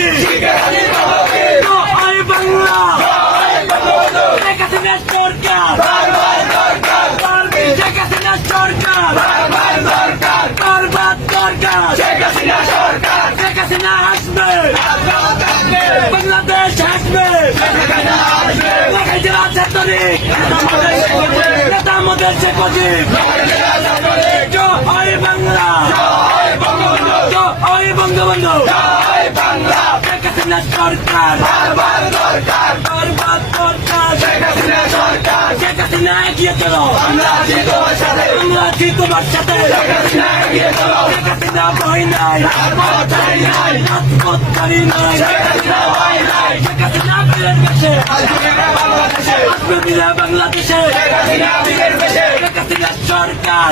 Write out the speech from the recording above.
কি জয় বাংলা শেখ হাসিনা সরকার শেখ হাসিনা সরকার বরবাদ সরকার শেখ হাসিনা আসবে বাংলাদেশ আসবে লাগাই জেলা ছাত্রলীগ নেতা আমাদের শেখ মুজিব জয় বাংলা জয় বঙ্গবন্ধু শেখ হাসিনা সরকার বরবাদ সরকার শেখ হাসিনা এগিয়ে চলো আমরা আছি তোমার সাথে শেখ হাসিনা ভয় নাই রাজপথকারী নাই শেখ হাসিনা বীরের বেশে আসবে বীরে বাংলাদেশে শেখ হাসিনা সরকার